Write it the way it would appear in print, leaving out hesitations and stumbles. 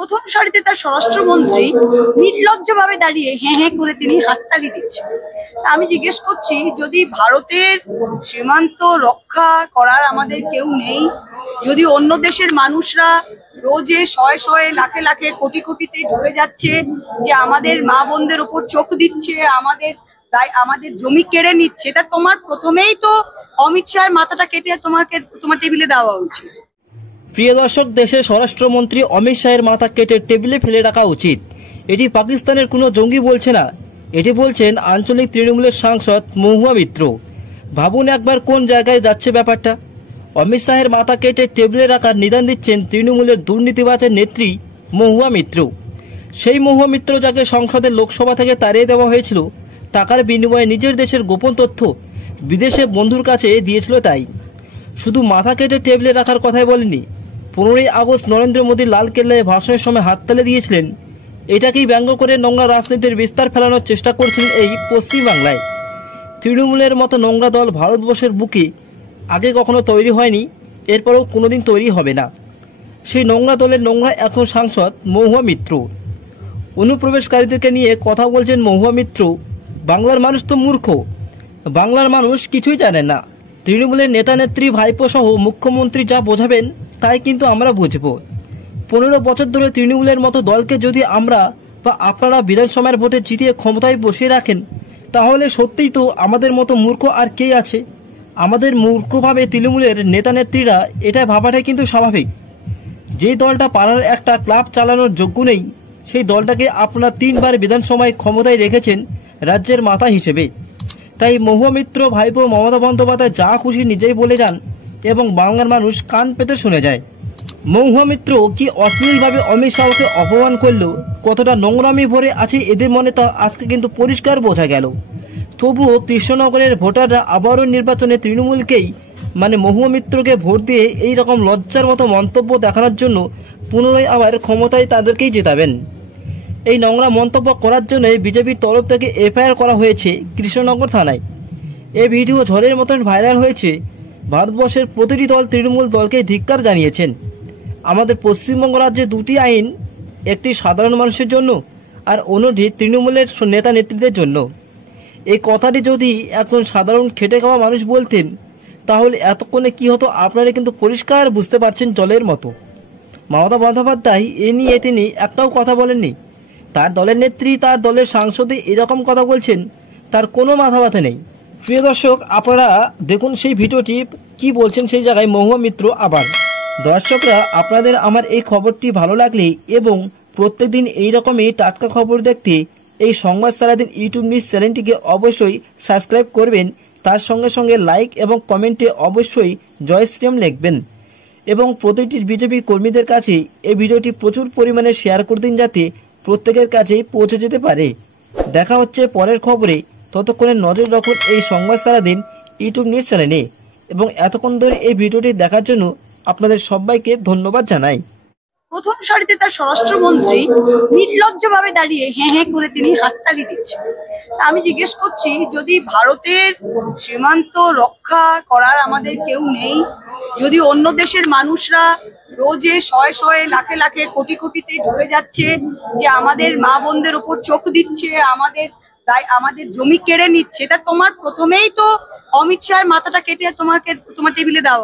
প্রথম সারিতে তার স্বরাষ্ট্রমন্ত্রী নির্লজ্জভাবে দাঁড়িয়ে হ্যাঁ হ্যাঁ করে তিনি হাততালি দিচ্ছেন। আমি জিজ্ঞেস করছি, যদি ভারতের সীমান্ত রক্ষা করার আমাদের কেউ নেই, যদি অন্য দেশের মানুষরা রোজে শয়ে শয়ে লাখে লাখে কোটি কোটিতে ঢুকে যাচ্ছে, যে আমাদের মা বোনদের উপর চোখ দিচ্ছে, আমাদের জমি কেড়ে নিচ্ছে, তা তোমার প্রথমেই তো অমিত শাহের মাথাটা কেটে তোমার টেবিলে দেওয়া উচিত। প্রিয় দর্শক, দেশের স্বরাষ্ট্রমন্ত্রী অমিত শাহের মাথা কেটে টেবিলে ফেলে রাখা উচিত। এটি পাকিস্তানের কোনো জঙ্গি বলছে না, এটি বলছেন আঞ্চলিক তৃণমূলের সাংসদ মহুয়া মিত্র। ভাবুন একবার কোন জায়গায় যাচ্ছে ব্যাপারটা। অমিত শাহের মাথা কেটে টেবিলে রাখার নিদান দিচ্ছেন তৃণমূলের দুর্নীতিবাজের নেত্রী মহুয়া মিত্র। সেই মহুয়া মিত্র যাকে সংসদের লোকসভা থেকে তাড়িয়ে দেওয়া হয়েছিল টাকার বিনিময়ে নিজের দেশের গোপন তথ্য বিদেশে বন্ধুর কাছে দিয়েছিল। তাই শুধু মাথা কেটে টেবিলে রাখার কথাই বলেনি, 15ই আগস্ট নরেন্দ্র মোদীর লালকেল্লায় ভাষণের সময় হাততালি দিয়েছিলেন। এটাকেই ব্যঙ্গ করে নোংরা রাজনীতির বিস্তার ফেলানোর চেষ্টা করছিলেন এই পশ্চিমবাংলায়। তৃণমূলের মতো নোংরা দল ভারতবর্ষের বুকে আগে কখনো তৈরি হয়নি, এরপরেও কোনোদিন তৈরি হবে না। সেই নোংরা দলের নোংরা এখন সাংসদ মহুয়া মিত্র। অনুপ্রবেশকারীদেরকে নিয়ে কথা বলছেন মহুয়া মিত্র। বাংলার মানুষ তো মূর্খ, বাংলার মানুষ কিছুই জানে না। তৃণমূলের নেতা নেত্রী ভাইপো সহ মুখ্যমন্ত্রী যা বোঝাবেন তাই কিন্তু আমরা বুঝব। 15 বছর ধরে তৃণমূলের মতো দলকে যদি আমরা বা আপনারা বিধানসভার ভোটে জিতিয়ে ক্ষমতায় বসিয়ে রাখেন, তাহলে সত্যিই তো আমাদের মতো মূর্খ আর কে আছে। আমাদের মূর্খভাবে তৃণমূলের নেতা নেত্রীরা এটা ভাবাটাই কিন্তু স্বাভাবিক। যেই দলটা পাড়ার একটা ক্লাব চালানোর যোগ্য নেই, সেই দলটাকে আপনারা 3 বার বিধানসভায় ক্ষমতায় রেখেছেন রাজ্যের মাথা হিসেবে। তাই মহুয়া মিত্র ভাইপো মমতা বন্দ্যোপাধ্যায় যা খুশি নিজেই বলে যান এবং বাংলার মানুষ কান পেতে শুনে যায়। মহুয়া মিত্র কি অশ্লীলভাবে অমিত শাহকে অপমান করলো, কতটা নোংরামি ভরে আছে এদের মনে, তা আজকে কিন্তু পরিষ্কার বোঝা গেল। তবুও কৃষ্ণনগরের ভোটাররা আবারও নির্বাচনে তৃণমূলকেই মানে মহুয়া মিত্রকে ভোট দিয়ে এই রকম লজ্জার মতো মন্তব্য দেখানোর জন্য পুনরায় আবার ক্ষমতায় তাদেরকেই জেতাবেন। এই নোংরা মন্তব্য করার জন্য বিজেপির তরফ থেকে এফআইআর করা হয়েছে কৃষ্ণনগর থানায়। এই ভিডিও ঝড়ের মতন ভাইরাল হয়েছে। ভারতবর্ষের প্রতিটি দল তৃণমূল দলকে ধিক্কার জানিয়েছেন। আমাদের পশ্চিমবঙ্গ রাজ্যে 2টি আইন, একটি সাধারণ মানুষের জন্য আর অন্যটি তৃণমূলের নেতা নেত্রীদের জন্য। এই কথাটি যদি একজন সাধারণ খেটে খাওয়া মানুষ বলতেন, তাহলে এতক্ষণে কি হতো আপনারা কিন্তু পরিষ্কার বুঝতে পারছেন জলের মতো। মমতা বন্দ্যোপাধ্যায় এ নিয়ে তিনি একটাও কথা বলেননি। তার দলের নেত্রী, তার দলের সাংসদে এরকম কথা বলছেন, তার কোনো মাথা ব্যথা নেই। প্রিয় দর্শক, আপনারা দেখুন সেই ভিডিওটি কি বলছেন সেই জায়গায় মহুয়া মিত্র। আবার দর্শকরা, আপনাদের আমার এই খবরটি ভালো লাগলে এবং প্রত্যেকদিন এই রকমই টাটকা খবর দেখতে এই সংবাদ সারাদিন ইউটিউব নিউজ চ্যানেলটিকে অবশ্যই সাবস্ক্রাইব করবেন। তার সঙ্গে সঙ্গে লাইক এবং কমেন্টে অবশ্যই জয় শ্রীরাম লিখবেন এবং প্রতিটি বিজেপি কর্মীদের কাছে এই ভিডিওটি প্রচুর পরিমাণে শেয়ার করে দিন, যাতে প্রত্যেকের কাছেই পৌঁছে যেতে পারে। দেখা হচ্ছে পরের খবরে, ততক্ষণে নজর রাখুন এই সংবাদ সারাদিন ইউটিউব নিউজ চ্যানেলে এবং এতক্ষণ ধরে এই ভিডিওটি দেখার জন্য আপনাদের সবাইকে ধন্যবাদ জানাই। প্রথম সারিতে তার স্বরাষ্ট্রমন্ত্রী নির্লজ্জভাবে দাঁড়িয়ে হ্যাঁ হ্যাঁ করে তিনি হাততালি দিচ্ছেন। আমি জিজ্ঞেস করছি, যদি ভারতের সীমান্ত রক্ষা করার আমাদের কেউ নেই, যদি অন্য দেশের মানুষরা রোজে শয়ে শয়ে লাখে লাখে কোটি কোটিতে ঢুকে যাচ্ছে, যে আমাদের মা বোনদের উপর চোখ দিচ্ছে, আমাদের জমি কেড়ে নিচ্ছে, তা তোমার প্রথমেই তো অমিত শাহের মাথাটা কেটে তোমার টেবিলে দেওয়া